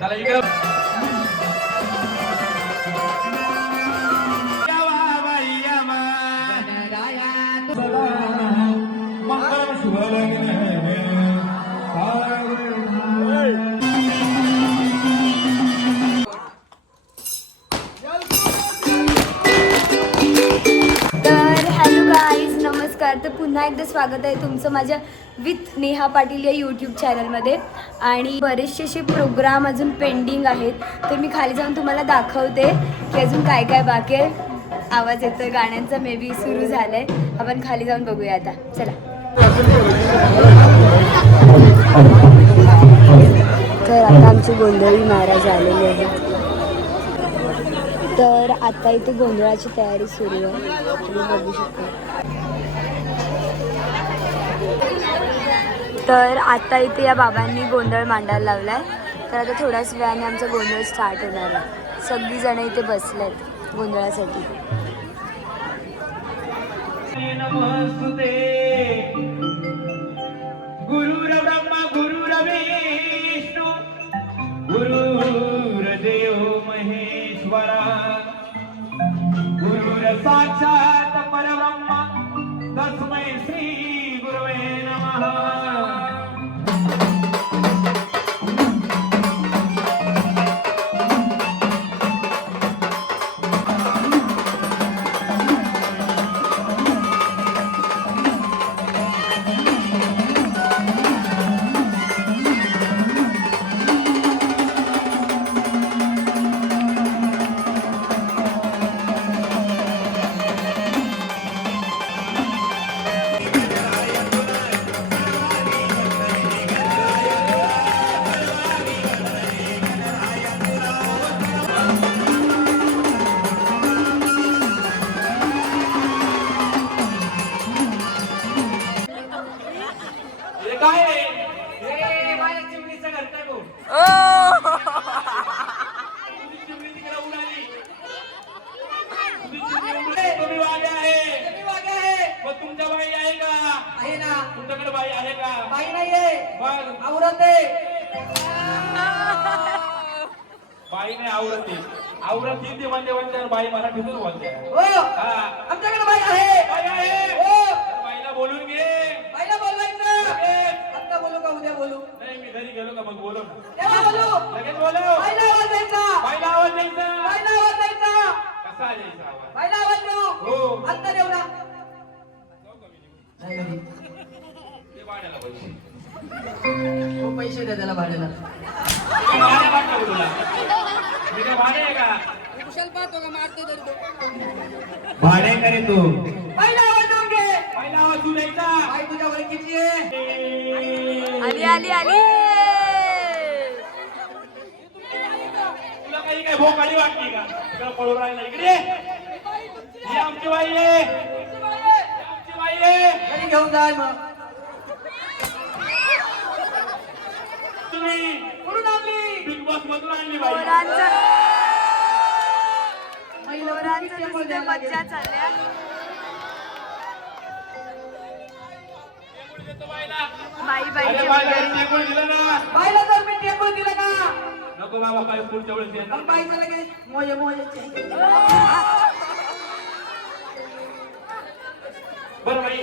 चला इकडे. तर हॅलो नमस्कार. तर पुन्हा एकदा स्वागत आहे तुमचं माझ्या विथ नेहा पाटील या यूट्यूब चॅनलमध्ये आणि बरेचसे असे प्रोग्राम अजून पेंडिंग आहेत. तर मी खाली जाऊन तुम्हाला दाखवते की अजून काय काय बाकी आहे. आवाज येतोय गाण्यांचा मे बी सुरू झालं आहे आपण खाली जाऊन बघूया आता. चला. तर आता आमचे गोंधळी महाराज आलेले आहेत. तर आता इथे गोंधळाची तयारी सुरू आहे. तुम्ही बघू शकता. तर आता इथे या बाबांनी गोंधळ मांडायला लावला आहे तर आता थोड्याच वेळाने आमचा गोंधळ स्टार्ट होणार आहे. सगळी जण इथे आहेत गोंधळासाठी. गुरु हो. आमच्याकडे बाई आहे. हो. बाईला बोलून घे. बाईला बोलवायचं. आता बोलू का उद्या बोलू? नाही मी घरी गेलो का मग बोलव ना तेव्हा बोलू. लगेच बाईला आवाज द्यायचा. बाईला आवाज द्यायचा. बाईला आवाज द्यायचा. कसा द्यायचा आवाज? बाईला आवाज देऊ हो. आता देऊ ना नाही घरी. ते भाड्याला पैसे. हो पैसे द्या त्याला भाड्याला. भाडे वाटलं तुला मी काय भाडे आहे का? भाडे करे तू. बाईला आवाज देऊन घे. पहिला आवाज तू द्यायचा. बाई तुझ्या ओळखीची आहे? आली आली आली. तुला काही काय भोकाडी वाटली का? तुला पळून राहिला इकडे ये. ही आमची बाई आहे. आमची बाई आहे. घरी घेऊन जाय मग. तुम्ही कुठून आणली? बिग बॉस मधून आणली बाई. पोरांचं महिला पोरांचं टेबल नुसते द्यायला लागेल. मज्जा चालल्या बाईला जर मी टेबल दिलं का? नको बाबा काय पुढच्या वेळेस येणार बाईचं लगेच मोजे मोजे बरं बाई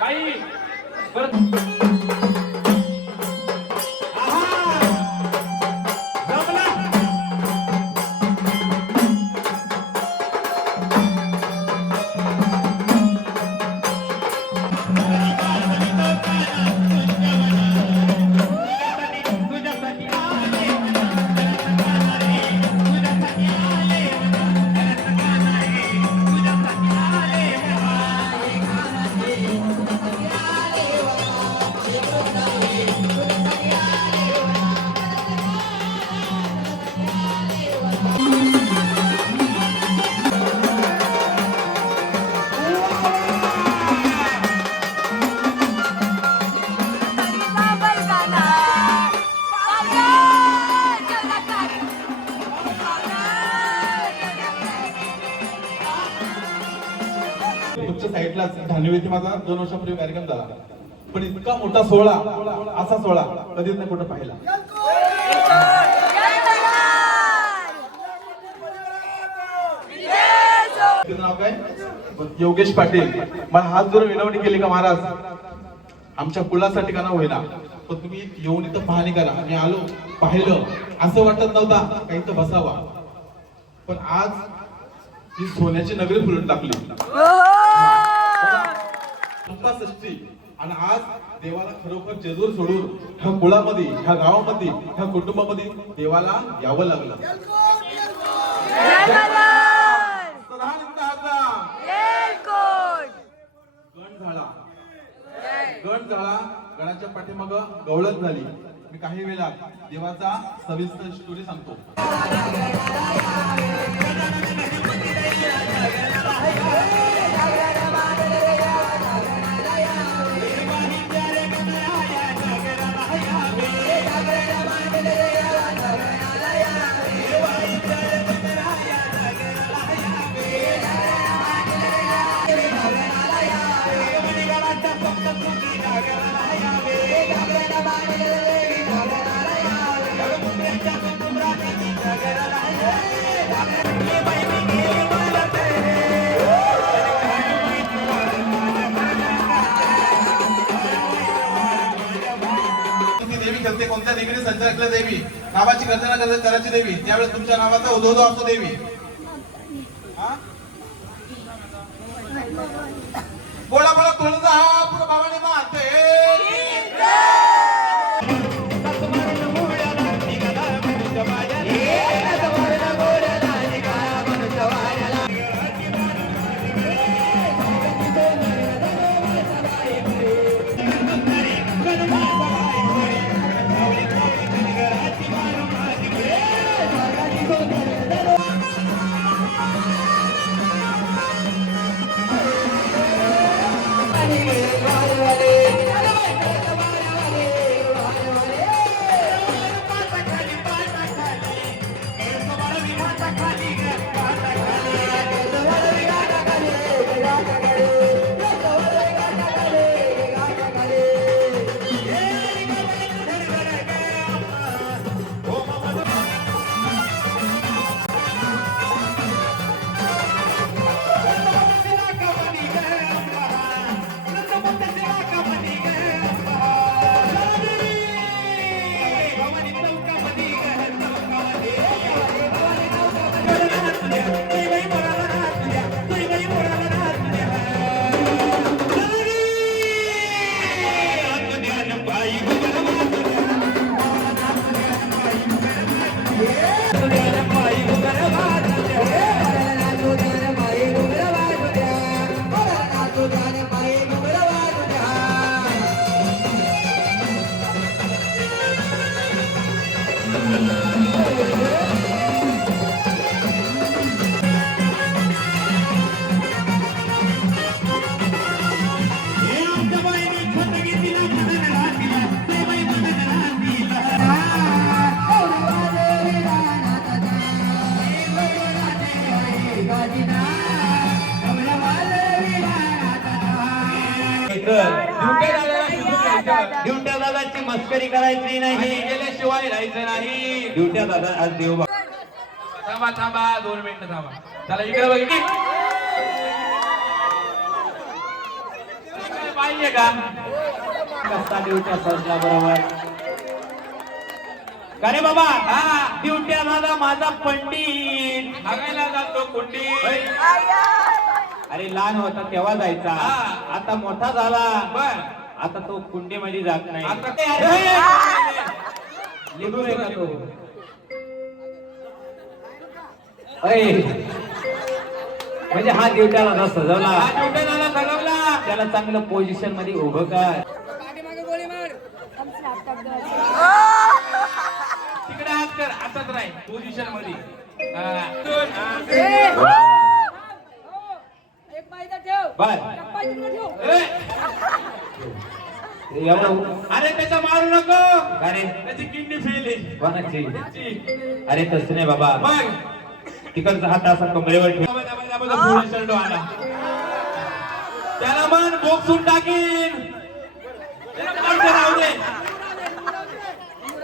बाई बरं. हल्लीवरती माझा दोन वर्षापूर्वी कार्यक्रम झाला. पण इतका मोठा सोहळा असा सोहळा कधीच नाही कुठं पाहिला. नाव काय? योगेश पाटील. मला हात जोरून विनवणी केली का महाराज? आमच्या कुलासाठी का ना होईना. पण तुम्ही येऊन इथं पाहणी करा. मी आलो पाहिलं. असं वाटत नव्हता काही तर बसावा. पण आज ही सोन्याची नगरी फुलून टाकली. सत्ता सृष्टी आणि आज देवाला खरोखर जेजूर सोडून ह्या कुळामध्ये ह्या गावामध्ये ह्या कुटुंबामध्ये देवाला यावं लागलं गण झाला गण झाला गणाच्या पाठीमाग गवळत झाली मी काही वेळा देवाचा सविस्तर स्टोरी सांगतो नावाची गर्जना करायची देवी. त्यावेळेस तुमच्या नावाचा उदोदो असतो देवी. राहायचं नाही. ड्युट्या दादा आज देव थांबा थांबा दोन मिनिटं थांबा. चला इकडे बघ इकडे. काय पाहिजे का? कसा ड्युट्या सजला बरोबर? का रे बाबा? हा ड्युट्या दादा माझा पंडित. बघायला जातो कुंडी अरे लहान होता तेव्हा जायचा. हा. आता मोठा झाला. बर. आता तो कुंडीमध्ये जात नाही. आता ते अरे, लिहून आहे का तो? अय म्हणजे हा ड्युट्याला दादा सजवला. हा त्याला चांगलं पोझिशनमध्ये उभं कर. तिकडे हात कर असंच राहील पोझिशनमध्ये. हा. बर. ए, एवढं अरे त्याचा मारू नको. का रे? त्याची किडनी फेल आहे. कोणाची. अरे तसं नाही बाबा. मग? तिकडचा हात असा कमरेवर ठेव. त्याला आला मन बोक्सून टाकीन.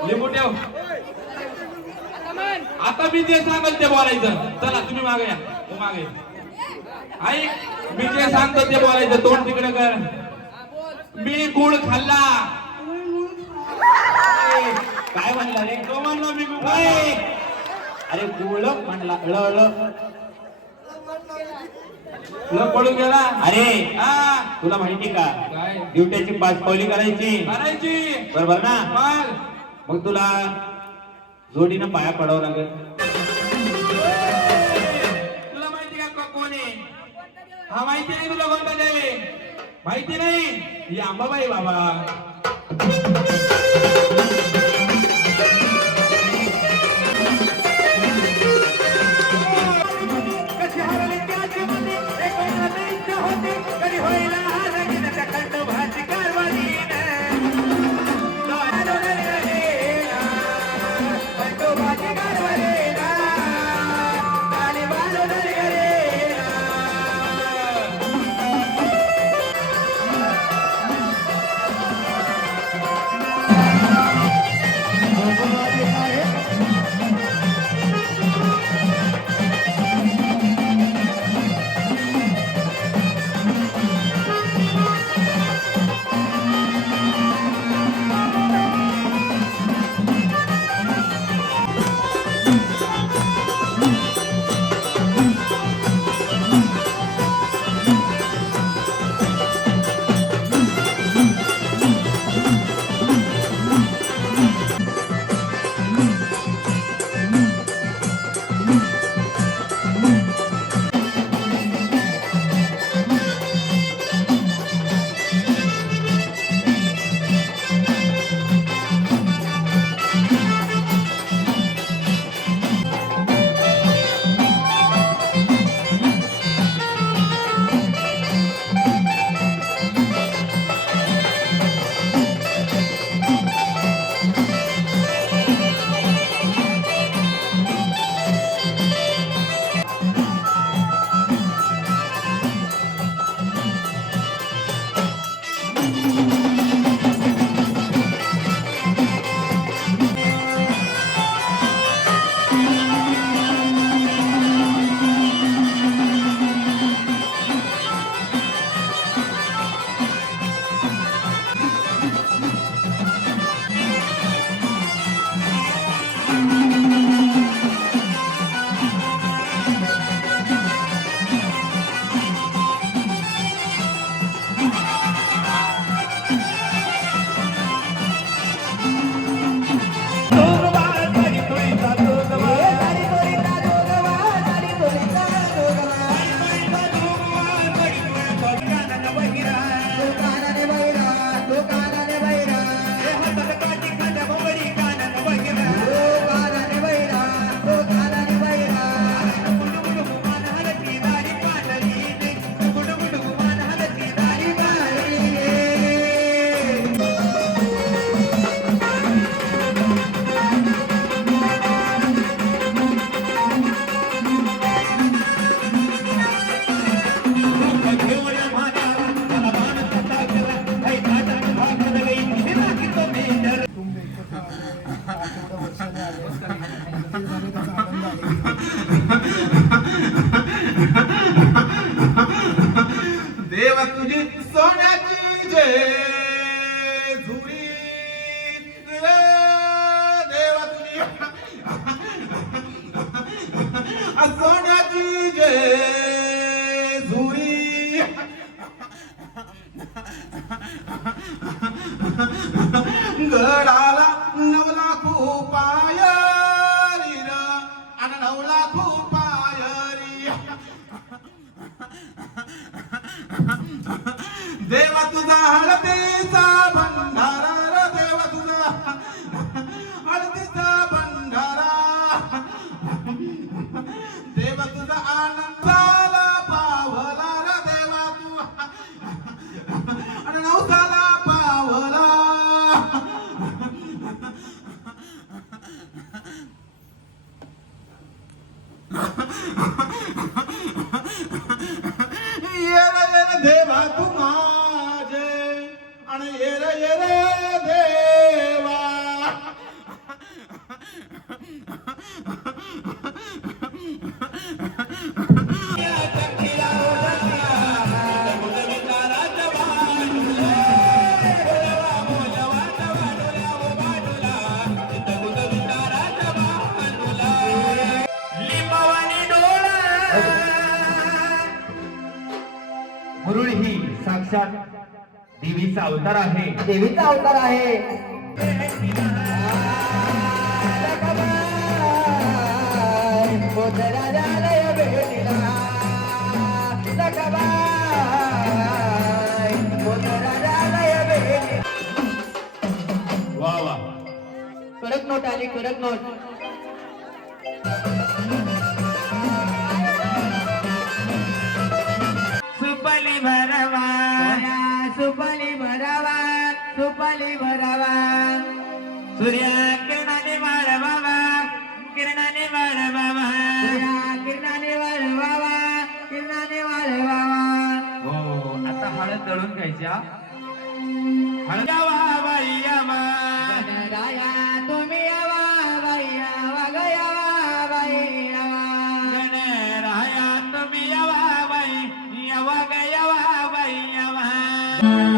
लिंबू ठेव. आता मी ते सांगल ते बोलायचं. चला तुम्ही मागे या. तू मागे ऐक मी जे सांगतो ते बोलायचं. तोंड तिकडे कर. मी गुळ खाल्ला. काय म्हणला रे? तो म्हणलो मी. अरे गुळ म्हणला. ळ तुला पळून गेला. अरे हा. तुला माहिती का? काय? ड्युट्याची पाच पावली करायची. करायची. बरोबर ना? मग मग तुला जोडीनं पाया पडावं लागेल. तुला माहिती का को- कोण? आहे हा माहिती नाही तुला कोणता आहे माहिती नाही. ही अंबाबाई बाबा. आणि नऊ लाख पायरी देवा तुझा हळदीचा अवतार आहे. देवीचा अवतार आहे. वा वा कडक नोट आली कडक नोट. सूर्या किरणाने वाढवावा किरणाने वाढवावा किरणाने वाढवावा किरणाने वाढवावा हो आता हळद दळून घ्यायच्या हळद यावा बाई यावा राया तुम्ही यावा बाई यावा ग यावा बाई यावा गणराया तुम्ही यावा बाई यावा ग यावा बाई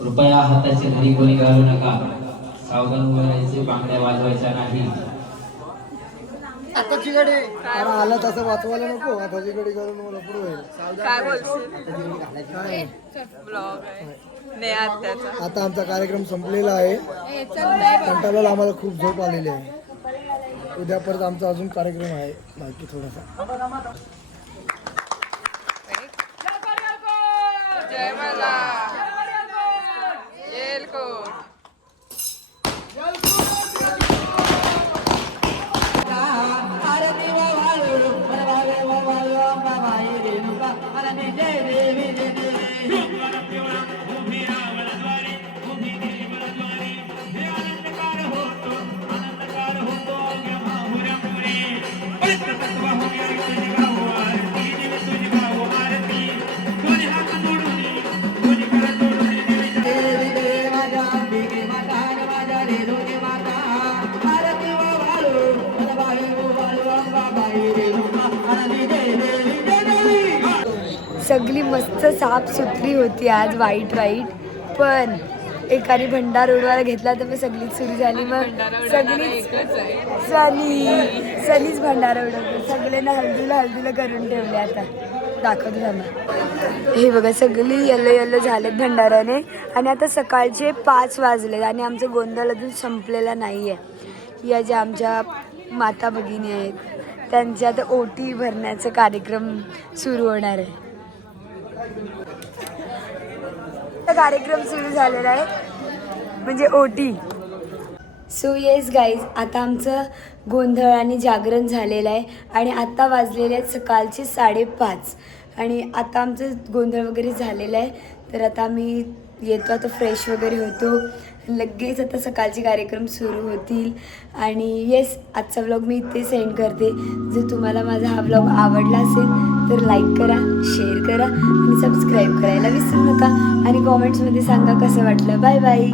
कृपया हाताची घडी कोणी घालू नका. सावधान उभे राहायचे बांगड्या वाजवायच्या नाही. आताची गाडी अरे आलं तसं वाचवायला नको आताची गाडी करून मला पुढे होईल काय बोलशील? काय? ब्लॉग आहे. नेहात त्याचा आता आमचा कार्यक्रम संपलेला आहे. कंटाळाला आम्हाला खूप झोप आलेली आहे. उद्या परत आमचा अजून कार्यक्रम आहे. बाकी थोडासा. सगळी मस्त साफसुथरी होती आज वाईट वाईट. पण एकाने भंडार उडवायला घेतला तर मग सगळीच सुरू झाली. मग सगळीच सनी सनीच भंडार उडवतो. सगळ्यांना हळदीला हळदीला करून ठेवले आता. दाखवतो आम्हाला हे बघा सगळी येल्लो येल्लो झालेत भंडाऱ्याने आणि आता सकाळचे पाच वाजलेत आणि आमचं गोंधळ अजून संपलेला नाही आहे या ज्या आमच्या माता भगिनी आहेत त्यांच्या आता ओटी भरण्याचा कार्यक्रम सुरू होणार आहे. कार्यक्रम सुरू झालेला आहे. म्हणजे ओटी. सो येस गाईज आता आमचं गोंधळ आणि जागरण झालेलं आहे आणि आत्ता वाजलेले आहेत सकाळचे साडेपाच. आणि आता आमचं गोंधळ वगैरे झालेलं आहे. तर आता आम्ही येतो आता फ्रेश वगैरे होतो. लगेच आता सकाळचे कार्यक्रम सुरू होतील. आणि येस आजचा व्लॉग मी इथे सेंड करते. जर तुम्हाला माझा हा व्लॉग आवडला असेल तर लाईक करा शेअर करा आणि सबस्क्राईब करायला विसरू नका. आणि कॉमेंट्समध्ये सांगा कसं वाटलं. Bye bye